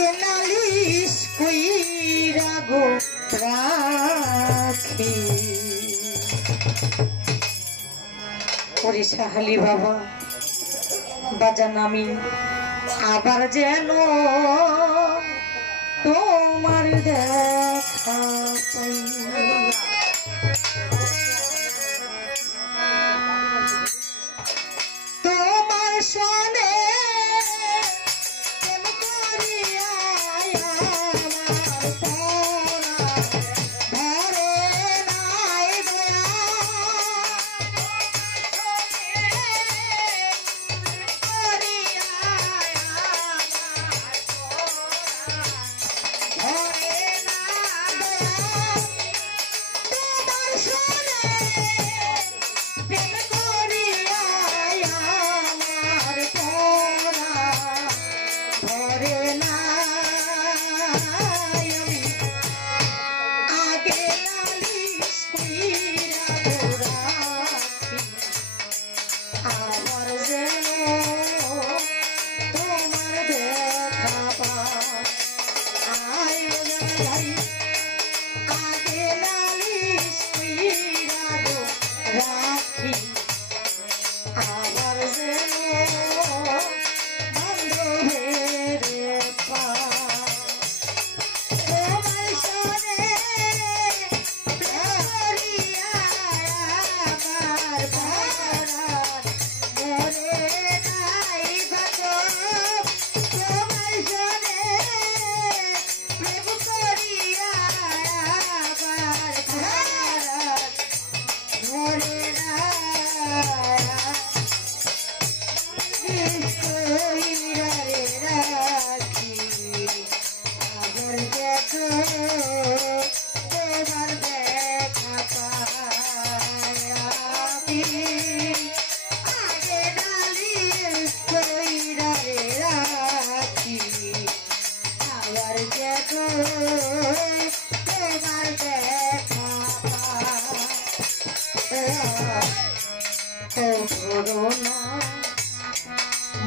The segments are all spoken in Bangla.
আগে নালিশ কইরা গো রাখি ওরে সাহালি বাবা বাজান আমি আবার যেন তোমার দেখা পাই তোমার সনে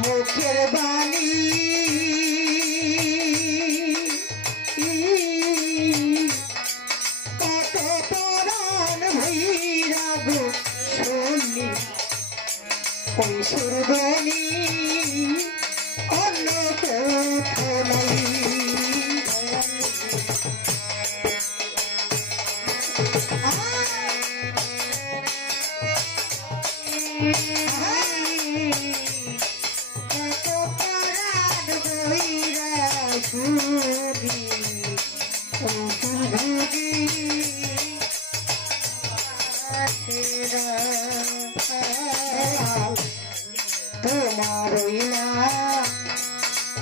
মুখের বাণী কত পরাণ ভৈরা গো শুনি ওই সুরবনি অন্য কোথাও নাই তোমার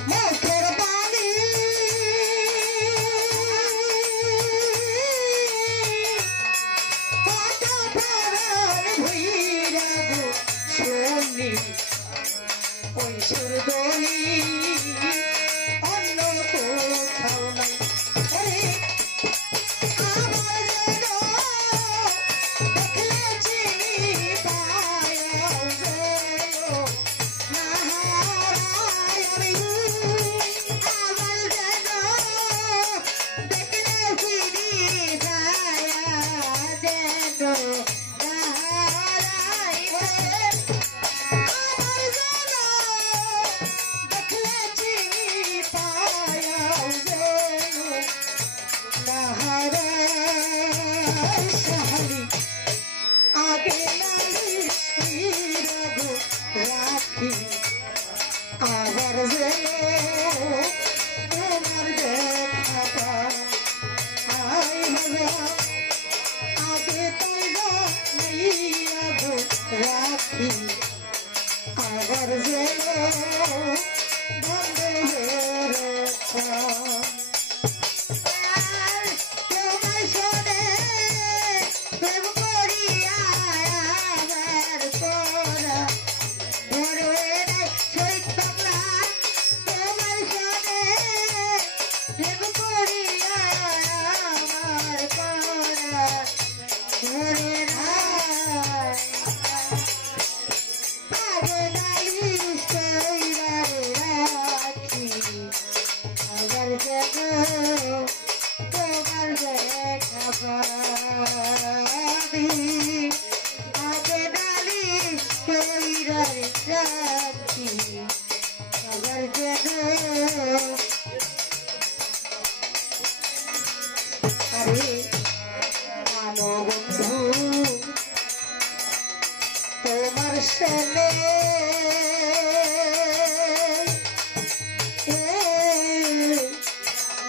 মুখের বাণী কত প্রাণ ভৈরা গো শুনি ওই সুরদনি অন্য কোথাও নাই আবার যেন তোমার দেখা আই আগে তৈবা নাইয়া গো রাখি আবার যেন বন্ধের তোমায় শোনে আবার যেন আরে আনো বন্ধু তোমার সনে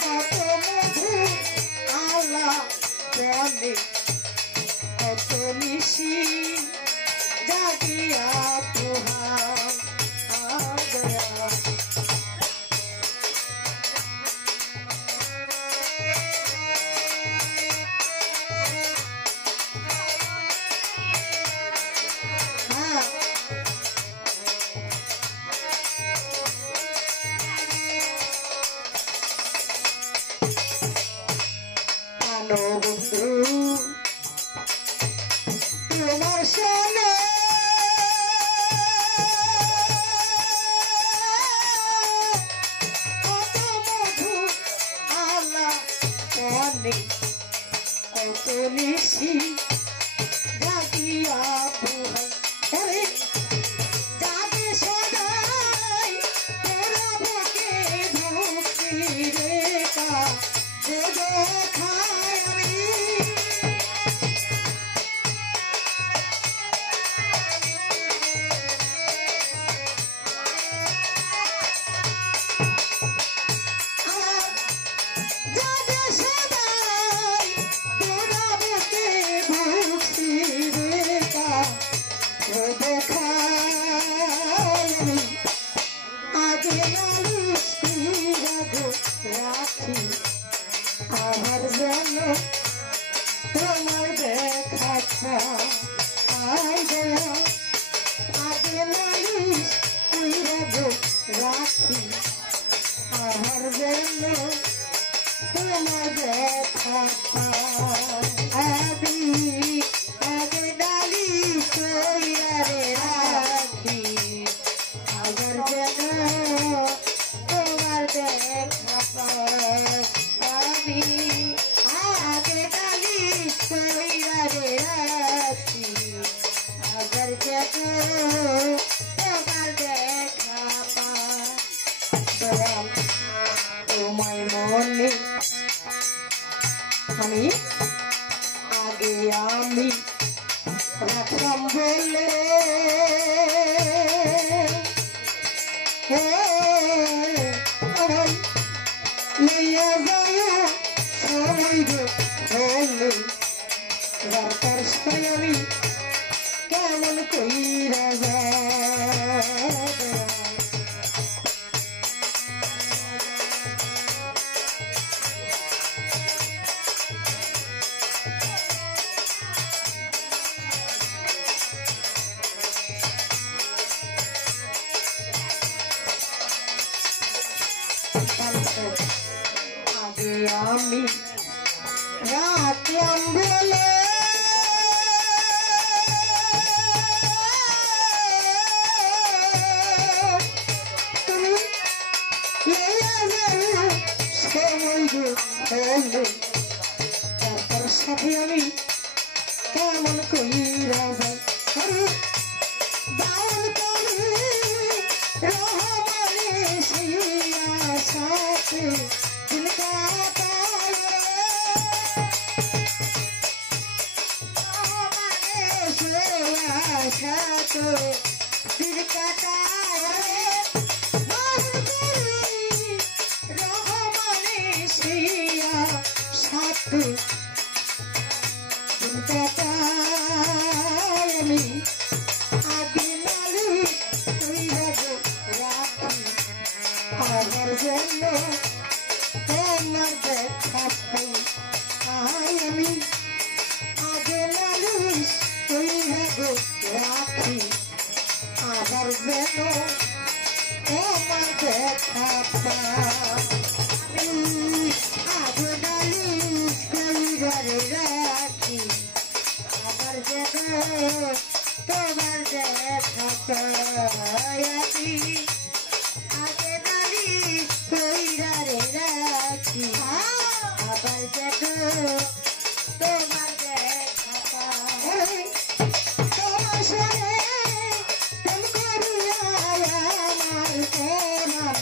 কত মধু আল্লাহ বলে কত নিশি জাগিয়া পোহায় আগয়া বন্ধু তোমার সনে কত মধু আল্লাহ বলে কত নিশি জাগিয়া পোহায় যাবে সদাই তোরা বুকে ভক্তি রেখা আমার যেন তোমার দেখা আই গয়া আগে নালিশ কইরাবো রাখি আমার যেন তোমার দেখা আগে আগে নালিশ কইরারে রাখি আমার যেন তোমার দেখা আগে নালিশ কইরারে রাখি আবার যেন তোমার দেখা পাই তোমায় মনে আমি আগে আমি রাখলাম বলে লইয়া যায় সবাই বলে রাতার সময় আমি কেমন কইরা আগে আমি রাখলাম বলে তুমি লইয়া যাও সময় হলে তারপর সাথে আমি কেমন কইরা যাই বাউল করি রহমানে সেইয়া সাথে দিল কাটায় রহমানে সেইয়া সাথে দিল কাটায় বাউল করি রহমানে সেইয়া সাথে দিল কাটায় আমি আগে নালিশ কইরাবো রাখি আমার জন্য তোমার দেখা পাই আমি আগে নালিশ কইরাবো রাখি আমার জন্য তোমার দেখা পাই আগে নালিশ কইরারে রাখি আমার জন্য তোমার দেখা পাই আগে নালিশ কইরারে রাখি আবার যেন তোমার দেখা পাই তোমার সনে প্রেম করিয়া আমার তোমার